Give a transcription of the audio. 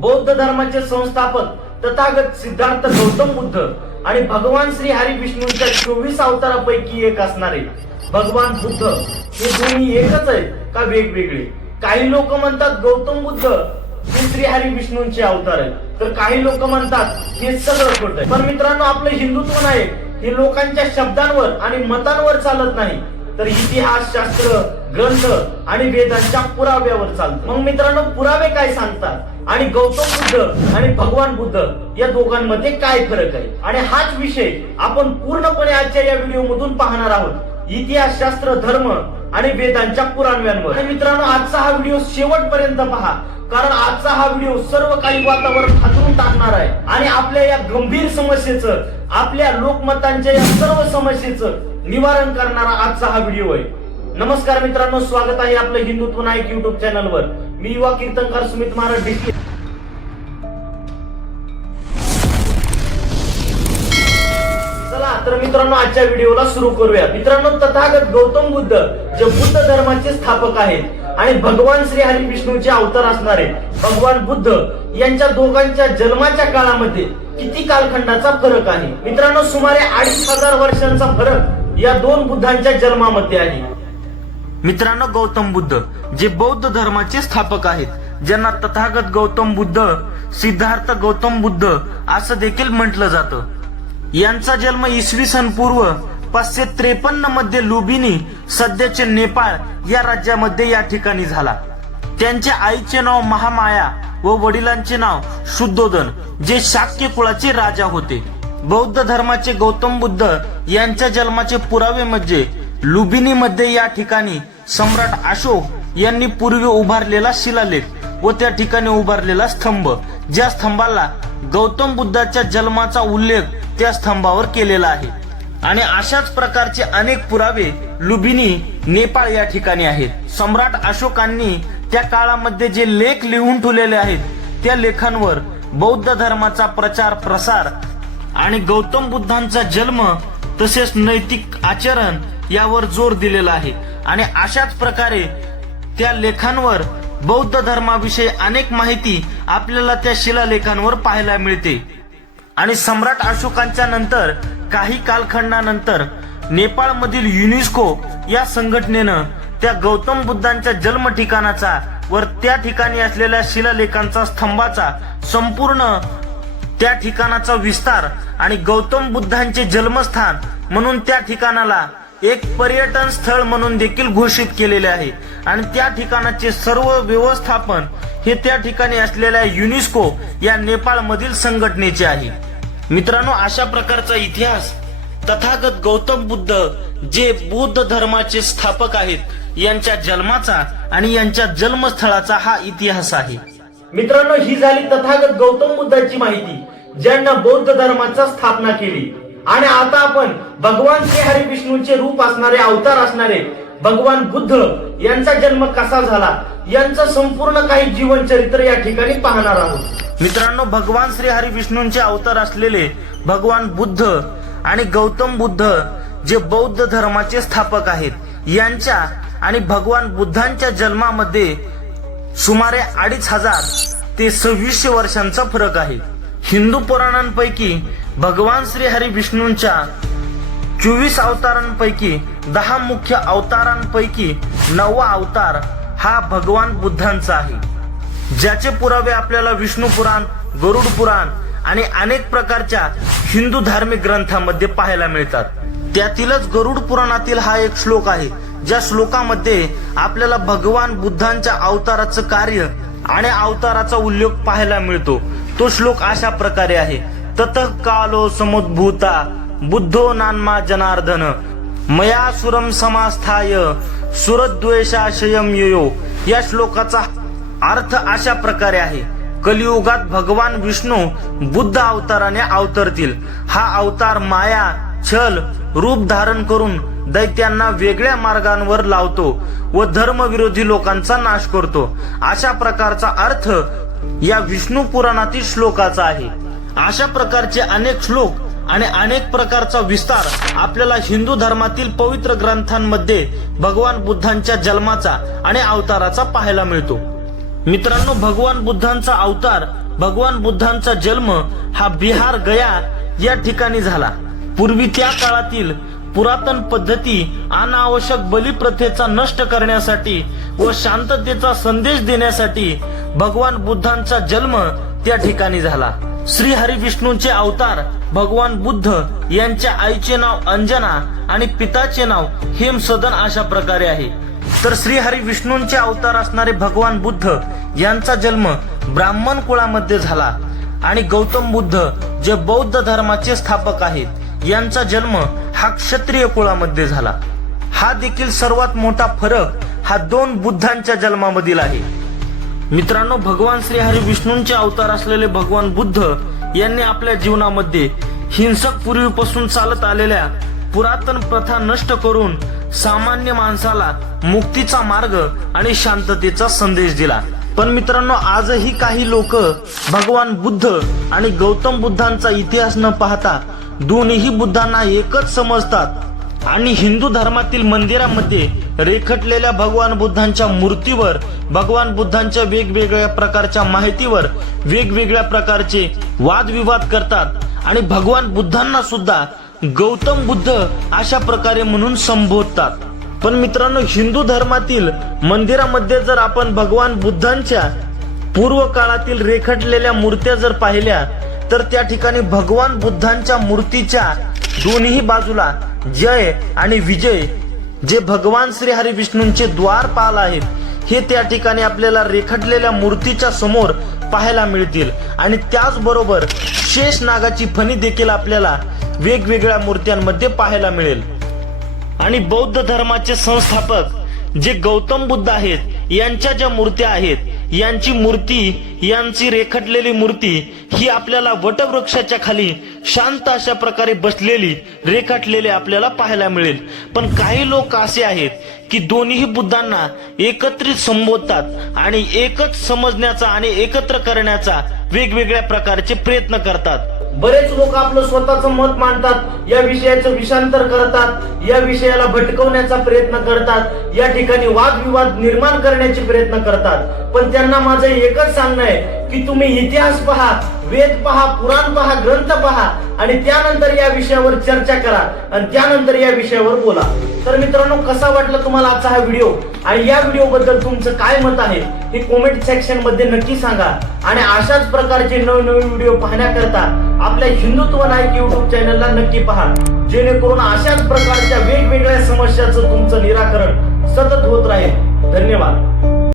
बौद्ध धर्माचे संस्थापक तथागत सिद्धार्थ गौतम बुद्ध आणि भगवान श्री हरी विष्णूंच्या चोवीस अवतारापैकी एक असणारे भगवान बुद्ध हे दोन्ही एकच आहेत का वेगवेगळे? काही लोक म्हणतात गौतम बुद्ध हे श्री हरी विष्णूंचे अवतार आहेत. तर काही लोक म्हणतात हे सगळं खोट आहे. पण मित्रांनो आपलं हिंदुत्व नाही. हे लोकांच्या शब्दांवर आणि मतांवर चालत नाही. तर इतिहास शास्त्र ग्रंथ आणि वेदांच्या पुराव्यावर चालतं. मग मित्रांनो पुरावे काय सांगतात? आणि गौतम बुद्ध आणि भगवान बुद्ध या दोघांमध्ये काय फरक आहे? आणि हाच विषय आपण पूर्णपणे आजच्या या व्हिडिओ मधून पाहणार आहोत. इतिहास शास्त्र धर्म आणि वेदांच्या पुराव्यांवर आणि मित्रांनो आजचा हा व्हिडिओ शेवटपर्यंत पहा कारण आजचा हा व्हिडिओ सर्व काही वातावरण हातरून टाकणार आहे. आणि आपल्या या गंभीर समस्येचं आपल्या लोकमतांच्या या सर्व समस्येचं निवारण करणारा आजचा हा व्हिडिओ आहे. नमस्कार मित्रांनो स्वागत आहे आपलं हिंदुत्व नायक युट्यूब चॅनलवर. मी युवा कीर्तनकार सुमित महाराज डिस्ट्रिक्ट चला तर मित्रांनो आजच्या व्हिडिओला सुरू करूया. मित्रांनो तथागत गौतम बुद्ध जे बुद्ध धर्माचे स्थापक आहेत आणि भगवान श्री हरी विष्णूचे अवतार असणारे भगवान बुद्ध यांच्या दोघांच्या जन्माच्या काळामध्ये किती कालखंडाचा फरक आहे? मित्रांनो सुमारे अडीच हजार वर्षांचा फरक या दोन बुद्धांच्या जन्मामध्ये आहे. मित्रांनो गौतम बुद्ध जे बौद्ध धर्माचे स्थापक आहेत ज्यांना तथागत गौतम बुद्ध सिद्धार्थ गौतम बुद्ध असं देखील म्हटलं जातं. यांचा जन्म इसवी सन पूर्व पाचशे त्रेपन्नमध्ये लुबिनी सध्याचे नेपाळ या राज्यामध्ये या ठिकाणी झाला. त्यांच्या आईचे नाव महामाया व वडिलांचे नाव शुद्धोदन जे शाक्य कुळाचे राजा होते. बौद्ध धर्माचे गौतम बुद्ध यांच्या जन्माचे पुरावे म्हणजे लुबिनी मध्ये या ठिकाणी सम्राट अशोक यांनी पूर्वी उभारलेला शिलालेख व त्या ठिकाणी उभारलेला स्तंभ. ज्या स्तंभाला गौतम बुद्धाच्या जन्माचा उल्लेख त्या स्तंभावर केलेला आहे. आणि अशाच प्रकारचे अनेक पुरावे लुबिनी नेपाळ या ठिकाणी आहेत. सम्राट अशोकांनी त्या काळामध्ये जे लेख लिहून ठेवलेले आहेत त्या लेखांवर बौद्ध धर्माचा प्रचार प्रसार आणि गौतम बुद्धांचा जन्म तसेच नैतिक आचरण यावर जोर दिलेला आहे. आणि अशाच प्रकारे त्या लेखांवर बौद्ध धर्माविषयी अनेक माहिती आपल्याला त्या शिलालेखांवर पाहायला मिळते. आणि सम्राट अशोकांच्या नंतर काही कालखंडानंतर नेपाळमधील युनेस्को या संघटनेनं त्या गौतम बुद्धांच्या जन्म ठिकाणाचा वर त्या ठिकाणी असलेल्या शिलालेखांचा स्तंभाचा संपूर्ण त्या ठिकाणाचा विस्तार आणि गौतम बुद्धांचे जन्मस्थान म्हणून त्या ठिकाणाला एक पर्यटन स्थळ म्हणून देखील घोषित केलेले आहे. आणि त्या ठिकाणाचे सर्व व्यवस्थापन हे त्या ठिकाणी असलेल्या युनेस्को या नेपाळमधील संघटनेचे आहे. मित्रांनो अशा प्रकारचा इतिहास तथागत गौतम बुद्ध जे बौद्ध धर्माचे स्थापक आहेत यांच्या जन्माचा आणि यांच्या जन्मस्थळाचा हा इतिहास आहे. मित्रांनो ही झाली तथागत गौतम बुद्धांची माहिती ज्यांना बौद्ध धर्माचा स्थापना केली. आणि आता आपण भगवान श्री हरी विष्णूचे रूप असणारे अवतार असणारे भगवान बुद्ध यांचा जन्म कसा झाला? यांचं संपूर्ण काही जीवन चरित्र या ठिकाणी पाहणार आहोत. मित्रांनो भगवान श्री हरी विष्णूंचे अवतार असलेले भगवान बुद्ध आणि गौतम बुद्ध जे बौद्ध धर्माचे स्थापक आहेत यांच्या आणि भगवान बुद्धांच्या जन्मामध्ये सुमारे अडीच हजार ते सव्वीसशे वर्षांचा फरक आहे. हिंदू पुराणांपैकी भगवान श्री हरी विष्णूंच्या चोवीस अवतारांपैकी दहा मुख्य अवतारांपैकी नववा अवतार हा भगवान बुद्धांचा आहे. ज्याचे पुरावे आपल्याला विष्णू पुराण गरुड पुराण आणि अनेक प्रकारच्या हिंदू धार्मिक ग्रंथामध्ये पाहायला मिळतात. त्यातीलच गरुड पुराणातील हा एक श्लोक आहे ज्या श्लोकामध्ये आपल्याला भगवान बुद्धांच्या अवताराचं कार्य आणि अवताराचा उल्लेख पाहायला मिळतो. तो श्लोक अशा प्रकारे आहे. तत कालो समुद्भूता बुद्धो नान्मा जनार्दन मया सुरम समास्थाय सुरद्वेषाशयम यो या श्लोकाचा अर्थ अशा प्रकारे आहे. कलियुगात भगवान विष्णू बुद्ध अवताराने अवतरतील. हा अवतार माया छल रूप धारण करून दैत्यांना वेगळ्या मार्गांवर लावतो व धर्मविरोधी लोकांचा नाश करतो. अशा प्रकारचा अर्थ या विष्णू पुराणातील श्लोकाचा आहे. अशा प्रकारचे अनेक श्लोक आणि अनेक प्रकारचा विस्तार आपल्याला हिंदू धर्मातील पवित्र ग्रंथांमध्ये भगवान बुद्धांच्या जन्माचा आणि अवताराचा पाहायला मिळतो. मित्रांनो भगवान बुद्धांचा अवतार भगवान बुद्धांचा जन्म हा बिहार गया या ठिकाणी झाला. पूर्वी त्या काळातील पुरातन पद्धती अनावश्यक बलिप्रथेचा नष्ट करण्यासाठी व शांततेचा संदेश देण्यासाठी भगवान बुद्धांचा जन्म त्या ठिकाणी झाला. श्री हरी विष्णूंचे अवतार भगवान बुद्ध यांच्या आईचे नाव अंजना आणि पिताचे नाव हेमसदन अशा प्रकारे आहे. तर श्री हरी विष्णूंचे अवतार असणारे भगवान बुद्ध यांचा जन्म ब्राह्मण कुळामध्ये झाला. आणि गौतम बुद्ध जे बौद्ध धर्माचे स्थापक आहेत यांचा जन्म हा क्षत्रिय कुळामध्ये झाला. हा देखील सर्वात मोठा फरक हा दोन बुद्धांच्या जन्मामधील आहे. मित्रांनो भगवान श्री हरी विष्णूंचे अवतार असलेले भगवान बुद्ध यांनी आपल्या जीवनामध्ये हिंसक पूर्वीपासून चालत आलेल्या पुरातन प्रथा नष्ट करून सामान्य माणसाला मुक्तीचा मार्ग आणि शांततेचा संदेश दिला. पण मित्रांनो आजही काही लोक भगवान बुद्ध आणि गौतम बुद्धांचा इतिहास न पाहता दोन्ही बुद्धांना एकच समजतात आणि हिंदू धर्मातील मंदिरामध्ये रेखटलेल्या भगवान बुद्धांच्या मूर्तीवर भगवान बुद्धांच्या वेगवेगळ्या प्रकारच्या माहितीवर वेगवेगळ्या प्रकारचे वादविवाद करतात आणि भगवान बुद्धांना सुद्धा गौतम बुद्ध अशा प्रकारे म्हणून संबोधतात. पण मित्रांनो हिंदू धर्मातील मंदिरामध्ये जर आपण भगवान बुद्धांच्या पूर्व काळातील रेखटलेल्या मूर्त्या जर पाहिल्या तर त्या ठिकाणी भगवान बुद्धांच्या मूर्तीच्या दोन्ही बाजूला जय आणि विजय जे भगवान श्री हरी विष्णूंचे द्वारपाल आहेत हे त्या ठिकाणी आपल्याला रेखटलेल्या मूर्तीच्या समोर पाहायला मिळतील. आणि त्याचबरोबर शेष नागाची फणी देखील आपल्याला वेगवेगळ्या मूर्त्यांमध्ये पाहायला मिळेल. आणि बौद्ध धर्माचे संस्थापक जे गौतम बुद्ध आहेत यांच्या ज्या मूर्त्या आहेत यांची मूर्ती यांची रेखटलेली मूर्ती ही आपल्याला वटवृक्षाच्या खाली शांत अशा प्रकारे बसलेली रेखाटलेली आपल्याला पाहायला मिळेल. पण काही लोक असे आहेत की दोन्ही बुद्धांना एकत्रित संबोधतात आणि एकच समजण्याचा आणि एकत्र करण्याचा वेगवेगळ्या प्रकारचे प्रयत्न करतात. बरेच लोक आपलं स्वतःचं मत मांडतात या विषयाचं विषांतर करतात या विषयाला भटकवण्याचा प्रयत्न करतात या ठिकाणी वादविवाद निर्माण करण्याचे प्रयत्न करतात. पण त्यांना माझं एकच सांगणं आहे की तुम्ही इतिहास पहा वेद पहा पुराण पहा ग्रंथ पहा आणि त्यानंतर या विषयावर चर्चा करा आणि त्यानंतर या विषयावर बोला. तर मित्रांनो कसा वाटला तुम्हाला आजचा हा व्हिडिओ? आणि या व्हिडिओबद्दल तुमचं काय मत आहे हे कॉमेंट सेक्शनमध्ये नक्की सांगा. आणि अशाच प्रकारचे नवनवीन व्हिडिओ पाहण्याकरता आपल्या हिंदुत्व नायक युट्यूब चॅनलला नक्की पहा. जेणेकरून अशाच प्रकारच्या वेगवेगळ्या समस्याचं तुमचं निराकरण सतत होत राहील. धन्यवाद.